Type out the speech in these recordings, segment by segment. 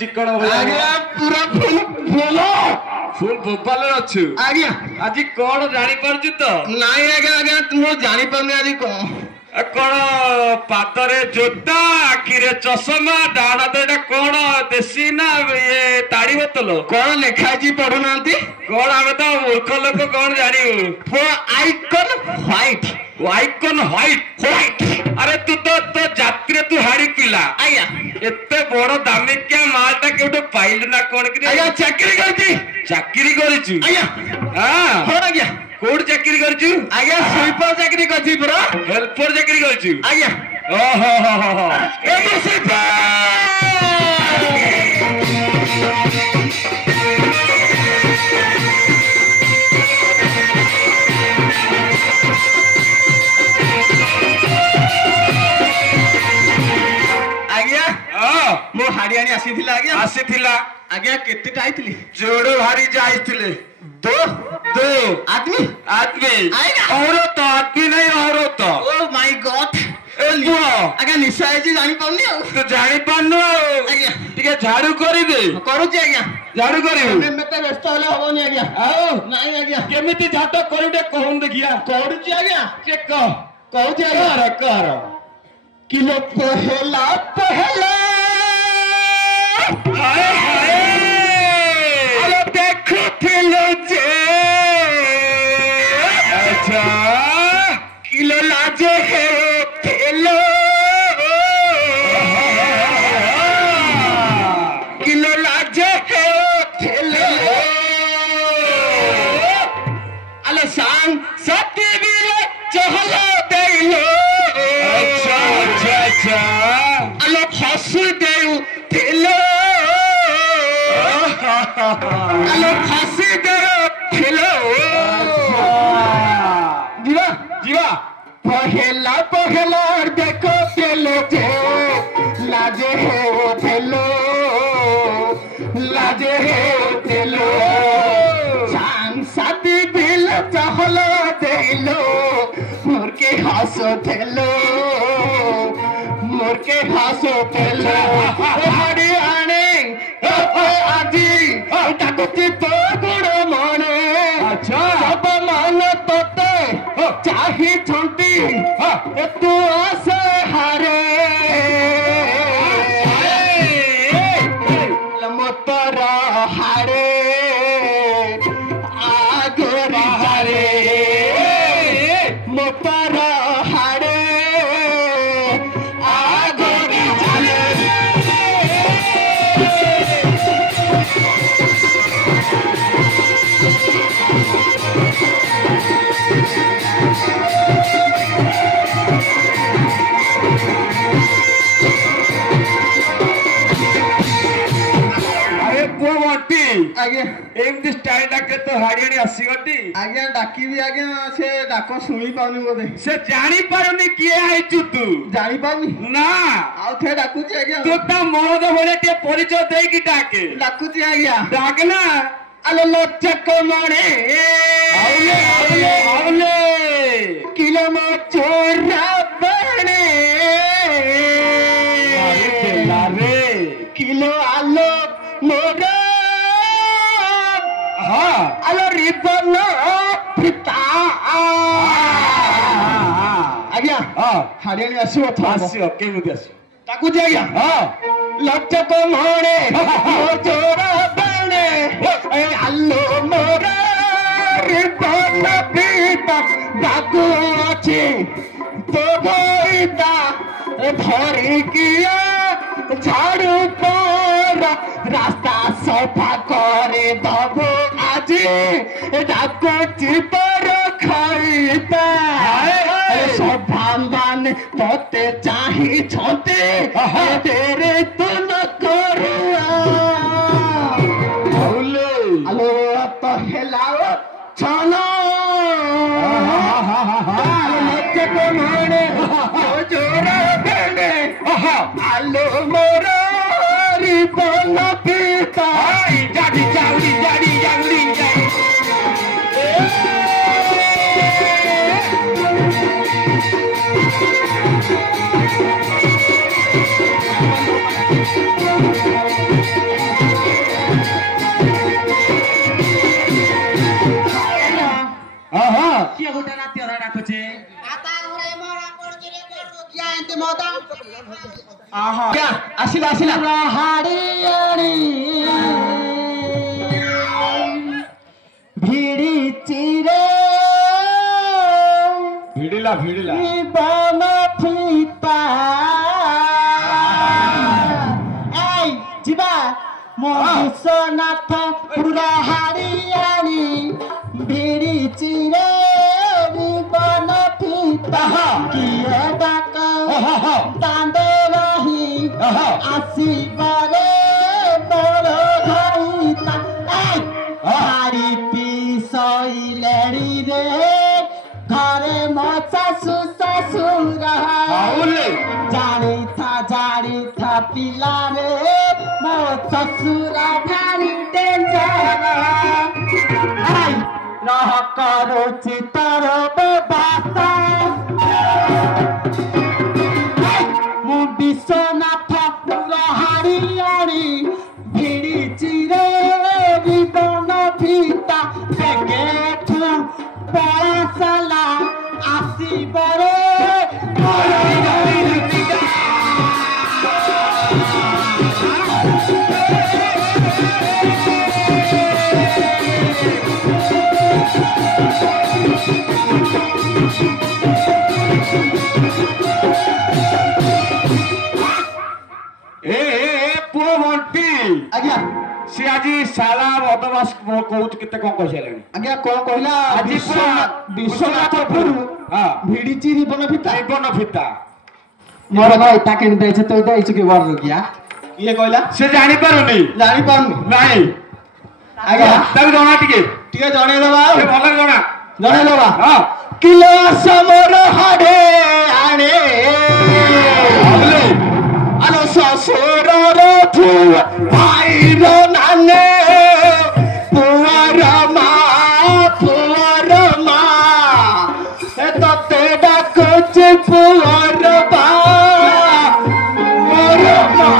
chicken आज्ञा पूरा full बोलो फुल भोपाल अच्छु आज्ञा आज कौन जानी पारछु तो नहीं आज्ञा आज्ञा तुम जानी पारने आज कौन कौन पादरे जोता आखिरे चश्मा डाण तो एटा कौन देसी ना ये ताड़ी बोतल कौन लिखा है पढ़ु नांती कौन आमे तो मूर्ख लोक कौन जानिबु for icon white icon white white अरे तू तो जात्रे तू हाड़ी पिला आज्ञा एते बड़ दामिकिया मालटा केउटे पाइल ना कोन कि आज्ञा चाकरी करती चाकरी करिछु आज्ञा हां हो आज्ञा कोड चाकरी करिछु आज्ञा स्वीपर चाकरी करती पूरा हेल्पर चाकरी करिछु आज्ञा ओहो हो हो ए स्वीपर मो हाड़ियाणी आसीथिला आज्ञा आसीथिला आज्ञा केते टाइतली जोड़ो भारी जाइथिले दो दो आदमी आदमी आइना औरत आदमी नहीं औरत ओ माय गॉड ए पुओ आज्ञा निशा है जी जानि पन्नी आ तो जानि पानु आज्ञा ठीक है झाड़ू करी दे करूची आज्ञा झाड़ू करियो मैं तो व्यस्त होले हबनी आज्ञा आओ नहीं आज्ञा केमिति झाटो करूडे कहून देखिया करूची आज्ञा चेक कह कहूची आज्ञा कर किलो पहला हाय हाय अरे देखुथिलो जे अच्छा किलो लाजे हे थेलो किलो लाजे हे थेलो अले सांग सती बिले चहलो देलो अच्छा अच्छा अच्छा अले फांसी देउ थेलो अले फांसी देउ थेलो जीवा जीवा पहला देखो थेलो जे लाजे हे थेलो लाजे हे थेलो सांग साथी बिल चहलो देलो मुर्के हासो थेलो मुर्के हासो थेलो हरियाणे आजी डाकुची तो गुण मने अच्छा सब मान तोते चाही छंती तू आसे हारे मोतर हारे आगोरी हारे मोतर हारे आगोरी अरे पुओ मोटी आज्ञा एमती स्टाइल डाके तो हाड़ियाणी आसीगटी आज्ञा डाकिबी आज्ञा से डाक शुणी पाउनी बोधे से जानी पारुनी किए आइचु तू जानी पाउनी ना आउ थे डाकुची आज्ञा तू ता मरद भले टे परिचय देई की डाके डाकुची आज्ञा डाक ना अले लोचक मणे आवले किलो मो चोरा बणे अरे केला रे किलो आलो मोरा हां आलो रिबन पिता आज्ञा हां हाड़ियाणी आसीओ था आसियो केमिति आसियो डाकुची आज्ञा हां लचक मणे मो चोरा बणे आलो मोरा रिबन पिता डाकू अछि तो भइता धरी किया झाड़ू पर रास्ता सफा करे दबो आजी डाकुची पर खाइता सफा मान तोते चाही छोते तेरे तू न करुआ आलो तो हेलाओ छानो लचक मणे जोरा बने आलो मोरा रिबन पिता जाडी जाडी जाडी जाडी डाकुचे आता घरे मोरा पड़जी रे कर किया एंते मोदा आहा क्या आसिला आसिला हाड़ियाड़ी भिड़ी चिरे ଭିଡ଼ିଲା ଭିଡ଼ିଲା बन फीता ऐ जिबा मो विश्वनाथ पूरा हाड़ियाड़ी भिड़ी चिरे बन फीता किए डाक दांडे रही आसीबारे मोर घईता हाड़ी पी सईलेड़ी रे घरे मो सासु ससुर जानी था पिला रे मो ससुर भारी डेंजर रह करो चितर बाता मु विश्वनाथ हाड़ियाड़ी भिड़ी चिरे रिबन फीता बेगेठू पळासला आसीबरे ପୁଅ ମଣ୍ଟି ଆଜ୍ଞା ସେ ଆଜି ଶାଳା ବଦମାସ କହୁଛୁ କେତେ କଣ କହିସାରିଲାଣି ଆଜ୍ଞା କଣ କହିଲା ଆଜି ବିଶ୍ୱନାଥପୁର ଭିଡିଚି ରିବନ ଫିତା ଜୀବନ ଫିତା मोर भाई ताके देछ तो देछ के वर रुकिया ଇଏ କହିଲା ସେ ଜାଣିପାରୁନି ଜାଣିପାରୁନି ନାଇଁ ଆଜ୍ଞା ତାକୁ ଜଣା ଟିକେ ଟିକେ ଜଣେଇଦବା ଆଉ ଭଲ ଜଣା ଜଣେଇଦବା ହଁ କିଲୋ ସମର ହାଡେ ଆଣେ ଆଲୋ ଶ୍ୱଶୁରର ପୁଅ ଭାଇର ନାନେ ପୁଅର ମା ଏ ତତେ ଡାକୁଛି ପୁଅର ବା ପୁଅର ମା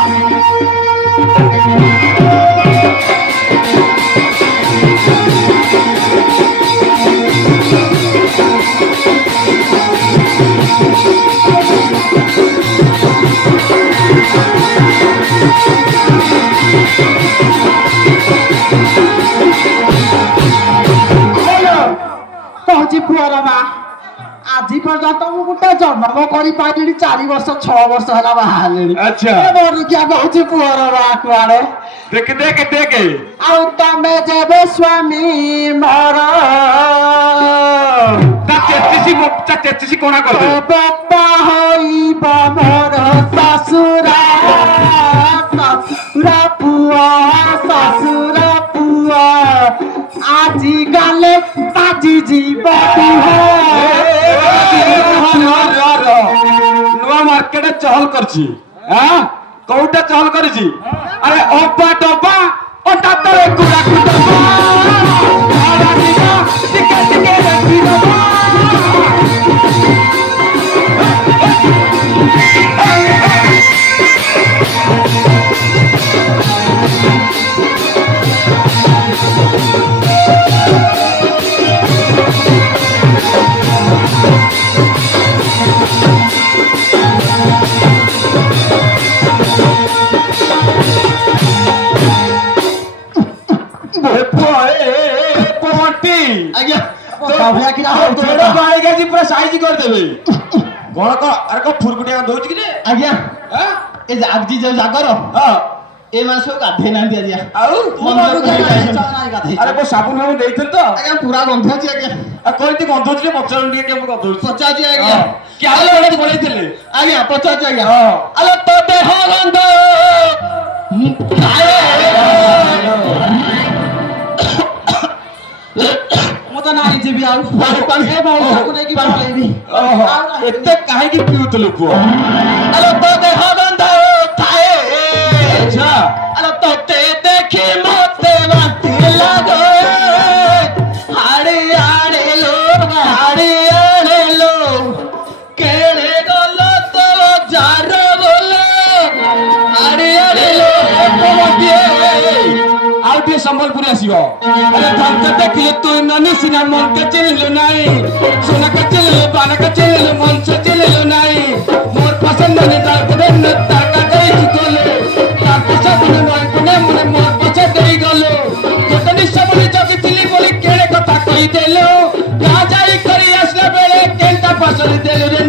कहूँ पुअर माँ आज पर्यंत मु गोटे जन्म कर 4 वर्ष 6 वर्ष है बाहर अच्छा क्या कहूँ पुअर माँ कुआड़े देख देख देख आउ तमे जेबे स्वामी मोर ତା 33 कोणा कर दे बापा होइब मोर ससुरा पुआ আজি গালে বাজি जीव नुआ मार्केट चहल करछि हां कोउटा चहल करछि अरे ओपा टोपा ओटा तरे कुड़ा कुड़ा आला दिना टिके टिके रखी दबा ଆଜ୍ଞା भैया कि तोड़ गाड़ी के जी पूरा साइज कर देबे कोन को अरे को फुरकुटिया दोछ कि रे ଆଜ୍ଞା हां ଏ ଆଜି ଯୋଉ ଜାଗର हां ଏ ମାସ ସବୁ ଗାଧେଇ ନାହାନ୍ତି ଆଜି ଆଉ अरे अरे को साबुन हम देइथिल तो ଆଜ୍ଞା ପୁରା ଗନ୍ଧ ଅଛି ଆଜ୍ଞା कोइति गंधोछ रे पचन ଟିକେ କେମ गंधोछ ପଚାରୁଛି ଆଜ୍ଞା क्या लोड़े बोलेथिले ଆଜ୍ଞା ପଚାରୁଛି ଆଜ୍ଞା हां ଆଲୋ ତୋ ଦେହ ଗନ୍ଧ मत ना जे भी आउ ए भाई ताको नै कि पळेबी एते काहे की पिउतले पुओ ଆଲୋ ତୋ ଦେହ ଗନ୍ଧ ଥାଏ अच्छा ଆଲୋ ତୋତେ ଦେଖି ମତେ ବାନ୍ତି ଲାଗେ ହାଡି ଆଣେ ଲୋ କେଣେ ଗଲ ତୋ ଜାର ବୋଲେ ହାଡି ଆଣେ ଲୋ ଆଉ गोटे संबलपुर आसीबो अरे धमके देखिले तू ननी सिना मन के चिल्लो नाही सोना के चिल्लो बाना के चिल्लो मन से चिल्लो नाही मोर पसंद ने दाल के न ताका देई गलो तार पछा ने मने मोर पछा देई गलो जतनी सबनी जगी दिली बोली केड़े कथा कहि देलो का जाई करी असला बेले केंटा पसरी देलो रे